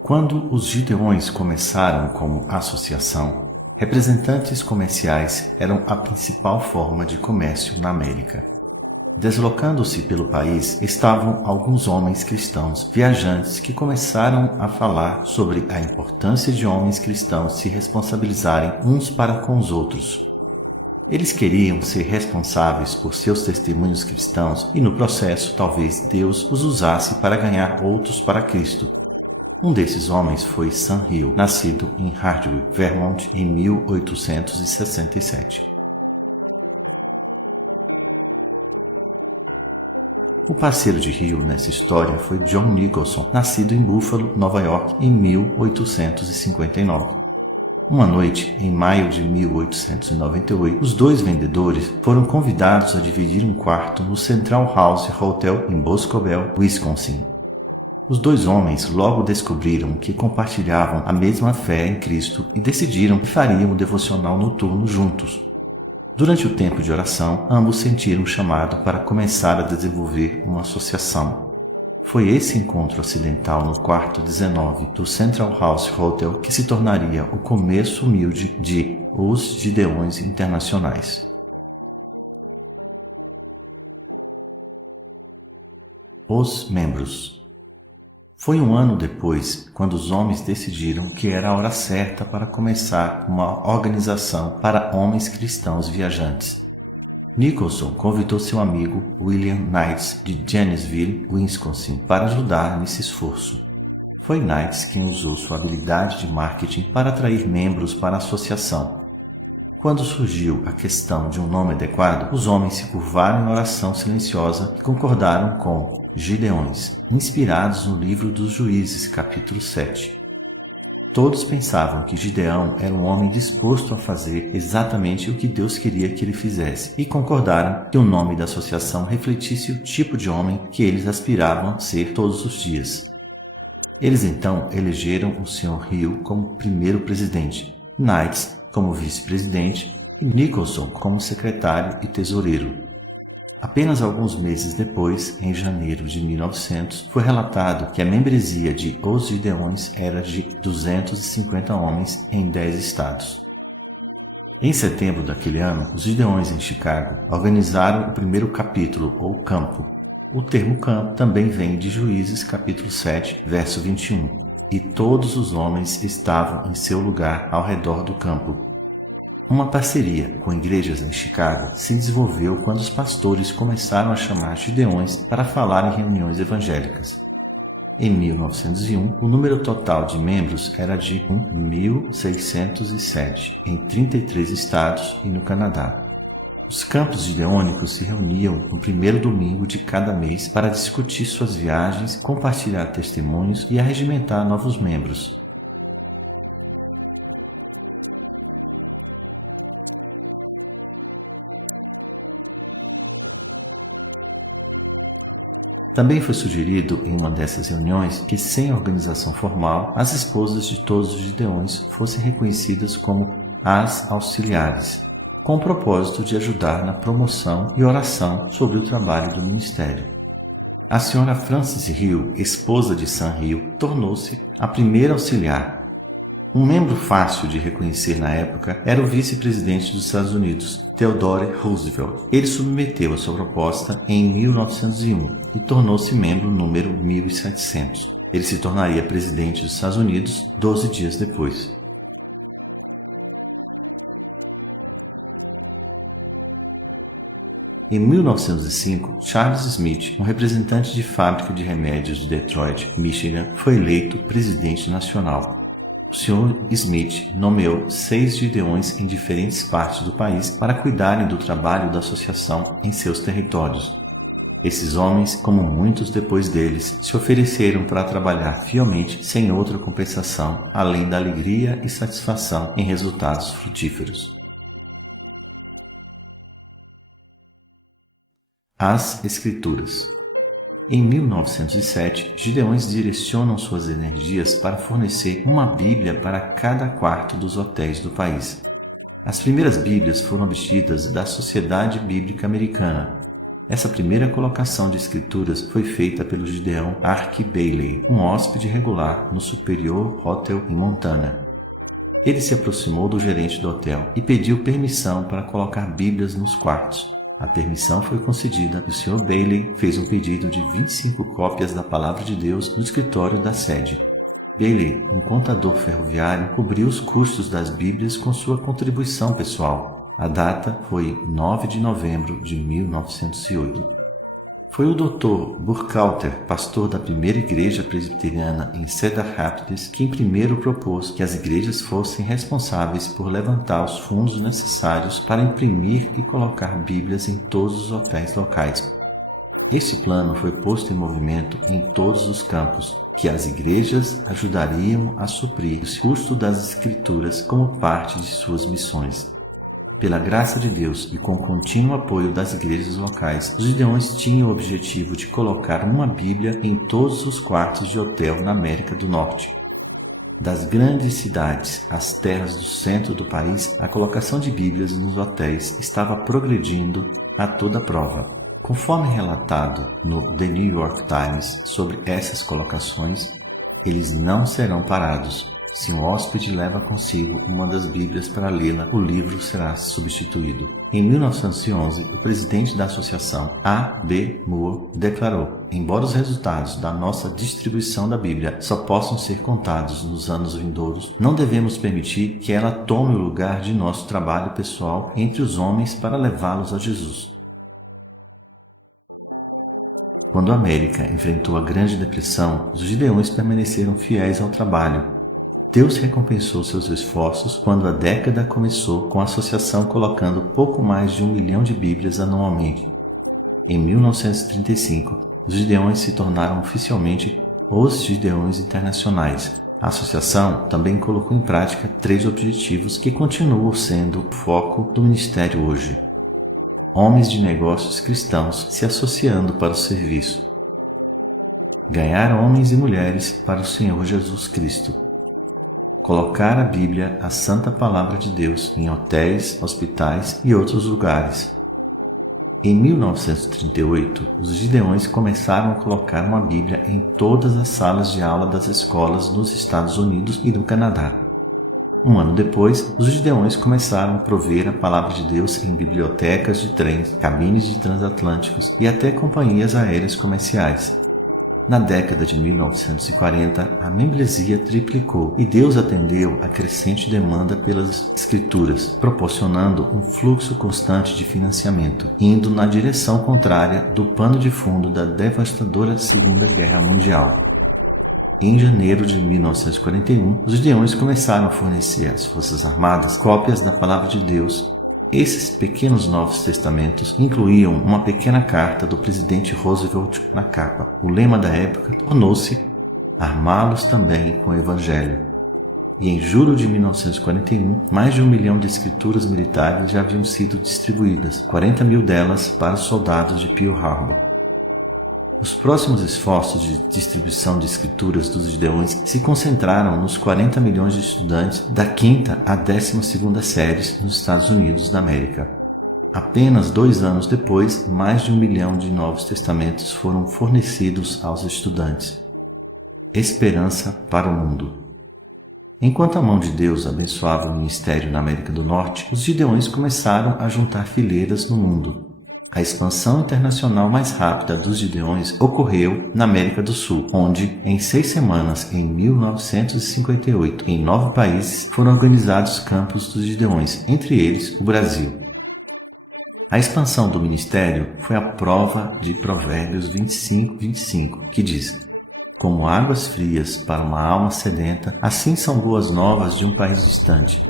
Quando os Gideões começaram como associação, representantes comerciais eram a principal forma de comércio na América. Deslocando-se pelo país estavam alguns homens cristãos viajantes que começaram a falar sobre a importância de homens cristãos se responsabilizarem uns para com os outros. Eles queriam ser responsáveis por seus testemunhos cristãos e, no processo, talvez Deus os usasse para ganhar outros para Cristo. Um desses homens foi Sam Hill, nascido em Hardwick, Vermont, em 1867. O parceiro de Hill nessa história foi John Nicholson, nascido em Buffalo, Nova York, em 1859. Uma noite, em maio de 1898, os dois vendedores foram convidados a dividir um quarto no Central House Hotel em Boscobel, Wisconsin. Os dois homens logo descobriram que compartilhavam a mesma fé em Cristo e decidiram que fariam o devocional noturno juntos. Durante o tempo de oração, ambos sentiram um chamado para começar a desenvolver uma associação. Foi esse encontro acidental no quarto 19 do Central House Hotel que se tornaria o começo humilde de Os Gideões Internacionais. Os membros. Foi um ano depois, quando os homens decidiram que era a hora certa para começar uma organização para homens cristãos viajantes. Nicholson convidou seu amigo William Knights de Janesville, Wisconsin, para ajudar nesse esforço. Foi Knights quem usou sua habilidade de marketing para atrair membros para a associação. Quando surgiu a questão de um nome adequado, os homens se curvaram em oração silenciosa e concordaram com Gideões, inspirados no livro dos Juízes, capítulo 7. Todos pensavam que Gideão era um homem disposto a fazer exatamente o que Deus queria que ele fizesse e concordaram que o nome da associação refletisse o tipo de homem que eles aspiravam a ser todos os dias. Eles então elegeram o Sr. Hill como primeiro presidente, Knights como vice-presidente e Nicholson como secretário e tesoureiro. Apenas alguns meses depois, em janeiro de 1900, foi relatado que a membresia de Os Gideões era de 250 homens em 10 estados. Em setembro daquele ano, os Gideões em Chicago organizaram o primeiro capítulo, ou campo. O termo campo também vem de Juízes, capítulo 7, verso 21. E todos os homens estavam em seu lugar ao redor do campo. Uma parceria com igrejas em Chicago se desenvolveu quando os pastores começaram a chamar Gideões para falar em reuniões evangélicas. Em 1901, o número total de membros era de 1.607 em 33 estados e no Canadá. Os campos gideônicos se reuniam no primeiro domingo de cada mês para discutir suas viagens, compartilhar testemunhos e arregimentar novos membros. Também foi sugerido em uma dessas reuniões que, sem organização formal, as esposas de todos os gideões fossem reconhecidas como as auxiliares, com o propósito de ajudar na promoção e oração sobre o trabalho do ministério. A senhora Frances Hill, esposa de Sam Hill, tornou-se a primeira auxiliar. Um membro fácil de reconhecer na época era o vice-presidente dos Estados Unidos, Theodore Roosevelt. Ele submeteu a sua proposta em 1901 e tornou-se membro número 1700. Ele se tornaria presidente dos Estados Unidos 12 dias depois. Em 1905, Charles Smith, um representante de fábrica de remédios de Detroit, Michigan, foi eleito presidente nacional. O Sr. Smith nomeou 6 gideões em diferentes partes do país para cuidarem do trabalho da associação em seus territórios. Esses homens, como muitos depois deles, se ofereceram para trabalhar fielmente sem outra compensação, além da alegria e satisfação em resultados frutíferos. As Escrituras. Em 1907, Gideões direcionam suas energias para fornecer uma Bíblia para cada quarto dos hotéis do país. As primeiras Bíblias foram obtidas da Sociedade Bíblica Americana. Essa primeira colocação de escrituras foi feita pelo Gideon Ark Bailey, um hóspede regular no Superior Hotel em Montana. Ele se aproximou do gerente do hotel e pediu permissão para colocar bíblias nos quartos. A permissão foi concedida e o Sr. Bailey fez um pedido de 25 cópias da Palavra de Deus no escritório da sede. Bailey, um contador ferroviário, cobriu os custos das bíblias com sua contribuição pessoal. A data foi 9 de novembro de 1908. Foi o Dr. Burkhalter, pastor da primeira igreja presbiteriana em Cedar Rapids, quem primeiro propôs que as igrejas fossem responsáveis por levantar os fundos necessários para imprimir e colocar bíblias em todos os hotéis locais. Este plano foi posto em movimento em todos os campos, que as igrejas ajudariam a suprir o custo das escrituras como parte de suas missões. Pela graça de Deus e com o contínuo apoio das igrejas locais, os Gideões tinham o objetivo de colocar uma Bíblia em todos os quartos de hotel na América do Norte. Das grandes cidades às terras do centro do país, a colocação de Bíblias nos hotéis estava progredindo a toda prova. Conforme relatado no The New York Times sobre essas colocações, eles não serão parados. Se um hóspede leva consigo uma das Bíblias para lê-la, o livro será substituído. Em 1911, o presidente da associação, A. B. Moore, declarou: embora os resultados da nossa distribuição da Bíblia só possam ser contados nos anos vindouros, não devemos permitir que ela tome o lugar de nosso trabalho pessoal entre os homens para levá-los a Jesus. Quando a América enfrentou a Grande Depressão, os Gideões permaneceram fiéis ao trabalho. Deus recompensou seus esforços quando a década começou com a associação colocando pouco mais de 1 milhão de Bíblias anualmente. Em 1935, os Gideões se tornaram oficialmente os Gideões Internacionais. A associação também colocou em prática 3 objetivos que continuam sendo o foco do ministério hoje. Homens de negócios cristãos se associando para o serviço. Ganhar homens e mulheres para o Senhor Jesus Cristo. Colocar a Bíblia, a Santa Palavra de Deus, em hotéis, hospitais e outros lugares. Em 1938, os Gideões começaram a colocar uma Bíblia em todas as salas de aula das escolas nos Estados Unidos e no Canadá. Um ano depois, os Gideões começaram a prover a Palavra de Deus em bibliotecas de trens, cabines de transatlânticos e até companhias aéreas comerciais. Na década de 1940, a membresia triplicou e Deus atendeu a crescente demanda pelas escrituras, proporcionando um fluxo constante de financiamento, indo na direção contrária do pano de fundo da devastadora Segunda Guerra Mundial. Em janeiro de 1941, os Gideões começaram a fornecer às Forças Armadas cópias da Palavra de Deus. Esses pequenos Novos Testamentos incluíam uma pequena carta do presidente Roosevelt na capa. O lema da época tornou-se "Armá-los também com o Evangelho". E em julho de 1941, mais de 1 milhão de escrituras militares já haviam sido distribuídas, 40 mil delas para os soldados de Pearl Harbor. Os próximos esforços de distribuição de escrituras dos Gideões se concentraram nos 40 milhões de estudantes da 5ª à 12ª séries nos Estados Unidos da América. Apenas 2 anos depois, mais de 1 milhão de Novos Testamentos foram fornecidos aos estudantes. Esperança para o mundo. Enquanto a mão de Deus abençoava o ministério na América do Norte, os Gideões começaram a juntar fileiras no mundo. A expansão internacional mais rápida dos Gideões ocorreu na América do Sul, onde, em 6 semanas, em 1958, em 9 países, foram organizados campos dos Gideões, entre eles o Brasil. A expansão do ministério foi a prova de Provérbios 25:25, que diz: como águas frias para uma alma sedenta, assim são boas novas de um país distante.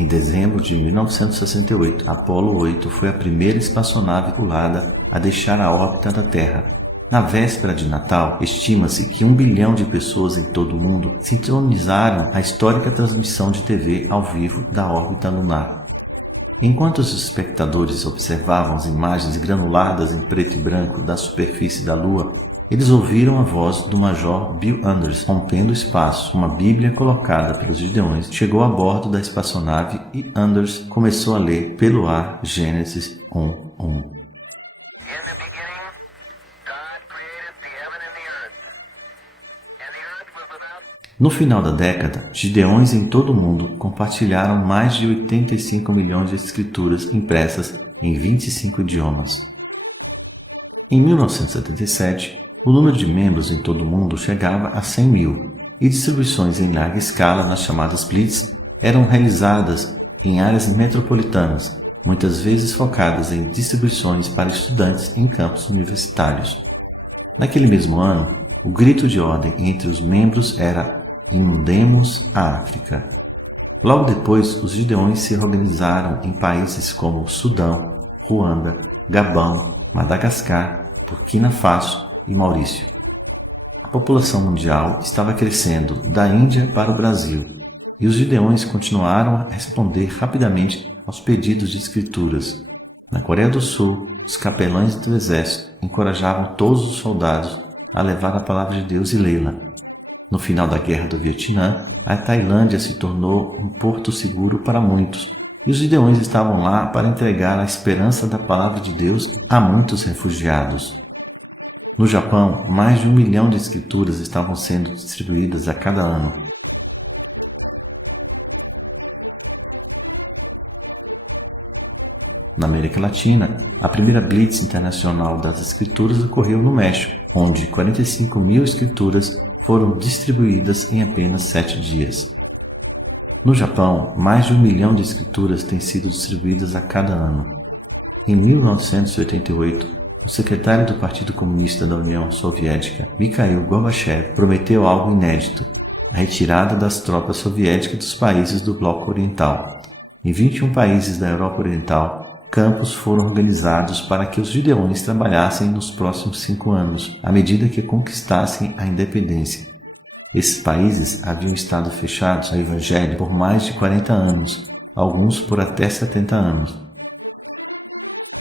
Em dezembro de 1968, Apollo 8 foi a primeira espaçonave tripulada a deixar a órbita da Terra. Na véspera de Natal, estima-se que 1 bilhão de pessoas em todo o mundo sintonizaram a histórica transmissão de TV ao vivo da órbita lunar. Enquanto os espectadores observavam as imagens granuladas em preto e branco da superfície da Lua, eles ouviram a voz do Major Bill Anders rompendo o espaço. Uma Bíblia colocada pelos Gideões chegou a bordo da espaçonave e Anders começou a ler pelo ar Gênesis 1:1. No final da década, gideões em todo o mundo compartilharam mais de 85 milhões de escrituras impressas em 25 idiomas. Em 1977, o número de membros em todo o mundo chegava a 100 mil, e distribuições em larga escala nas chamadas Blitz eram realizadas em áreas metropolitanas, muitas vezes focadas em distribuições para estudantes em campos universitários. Naquele mesmo ano, o grito de ordem entre os membros era "Inundemos a África". Logo depois, os gideões se organizaram em países como Sudão, Ruanda, Gabão, Madagascar, Burkina Faso e Maurício. A população mundial estava crescendo da Índia para o Brasil, e os gideões continuaram a responder rapidamente aos pedidos de escrituras. Na Coreia do Sul, os capelães do exército encorajavam todos os soldados a levar a palavra de Deus e lê-la. No final da Guerra do Vietnã, a Tailândia se tornou um porto seguro para muitos, e os gideões estavam lá para entregar a esperança da palavra de Deus a muitos refugiados. No Japão, mais de 1 milhão de escrituras estavam sendo distribuídas a cada ano. Na América Latina, a primeira Blitz Internacional das Escrituras ocorreu no México, onde 45 mil escrituras foram distribuídas em apenas 7 dias. No Japão, mais de 1 milhão de escrituras têm sido distribuídas a cada ano. Em 1988, o secretário do Partido Comunista da União Soviética, Mikhail Gorbachev, prometeu algo inédito: a retirada das tropas soviéticas dos países do Bloco Oriental. Em 21 países da Europa Oriental, campos foram organizados para que os gideões trabalhassem nos próximos 5 anos, à medida que conquistassem a independência. Esses países haviam estado fechados ao Evangelho por mais de 40 anos, alguns por até 70 anos.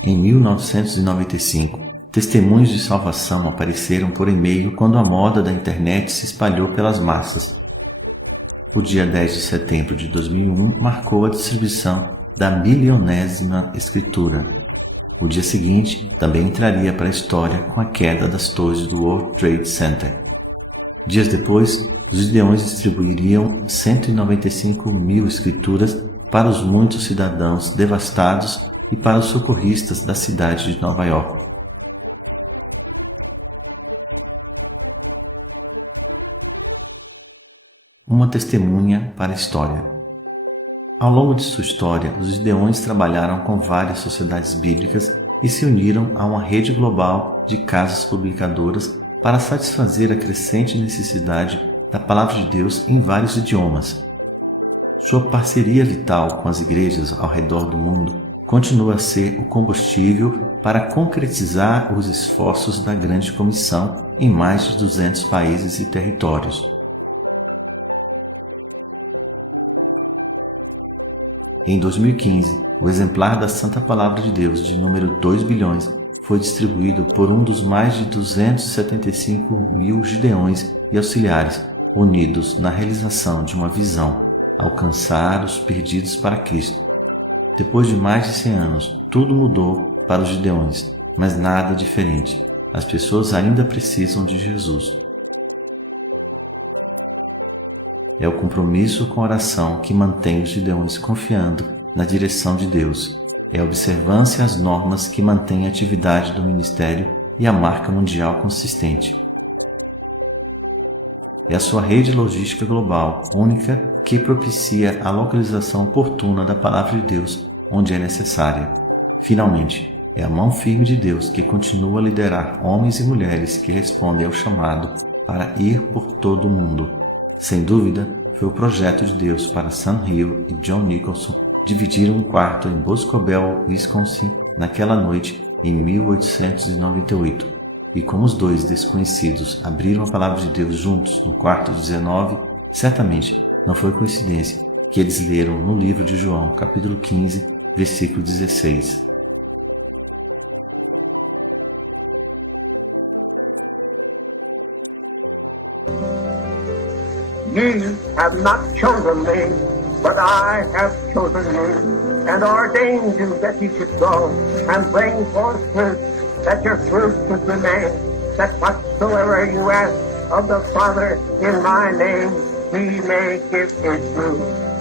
Em 1995, testemunhos de salvação apareceram por e-mail quando a moda da internet se espalhou pelas massas. O dia 10 de setembro de 2001 marcou a distribuição da 1000ª escritura. O dia seguinte também entraria para a história com a queda das torres do World Trade Center. Dias depois, os gideões distribuiriam 195 mil escrituras para os muitos cidadãos devastados e para os socorristas da cidade de Nova York. Uma testemunha para a história. Ao longo de sua história, os gideões trabalharam com várias sociedades bíblicas e se uniram a uma rede global de casas publicadoras para satisfazer a crescente necessidade da palavra de Deus em vários idiomas. Sua parceria vital com as igrejas ao redor do mundo continua a ser o combustível para concretizar os esforços da Grande Comissão em mais de 200 países e territórios. Em 2015, o exemplar da Santa Palavra de Deus, de número 2 bilhões, foi distribuído por um dos mais de 275 mil gideões e auxiliares unidos na realização de uma visão: alcançar os perdidos para Cristo. Depois de mais de 100 anos, tudo mudou para os gideões, mas nada diferente. As pessoas ainda precisam de Jesus. É o compromisso com a oração que mantém os gideões confiando na direção de Deus. É a observância às normas que mantém a atividade do ministério e a marca mundial consistente. É a sua rede logística global, única, que propicia a localização oportuna da palavra de Deus onde é necessária. Finalmente, é a mão firme de Deus que continua a liderar homens e mulheres que respondem ao chamado para ir por todo o mundo. Sem dúvida, foi o projeto de Deus para Sam Hill e John Nicholson dividiram um quarto em Boscobel, Wisconsin, naquela noite em 1898. E como os dois desconhecidos abriram a palavra de Deus juntos no quarto 19, certamente não foi coincidência que eles leram no livro de João, capítulo 15, versículo 16. Ye have not chosen me, but I have chosen you, and ordained you that ye should go and bring forth fruit, that your fruit should remain, that whatsoever you ask of the Father in my name, we make it through.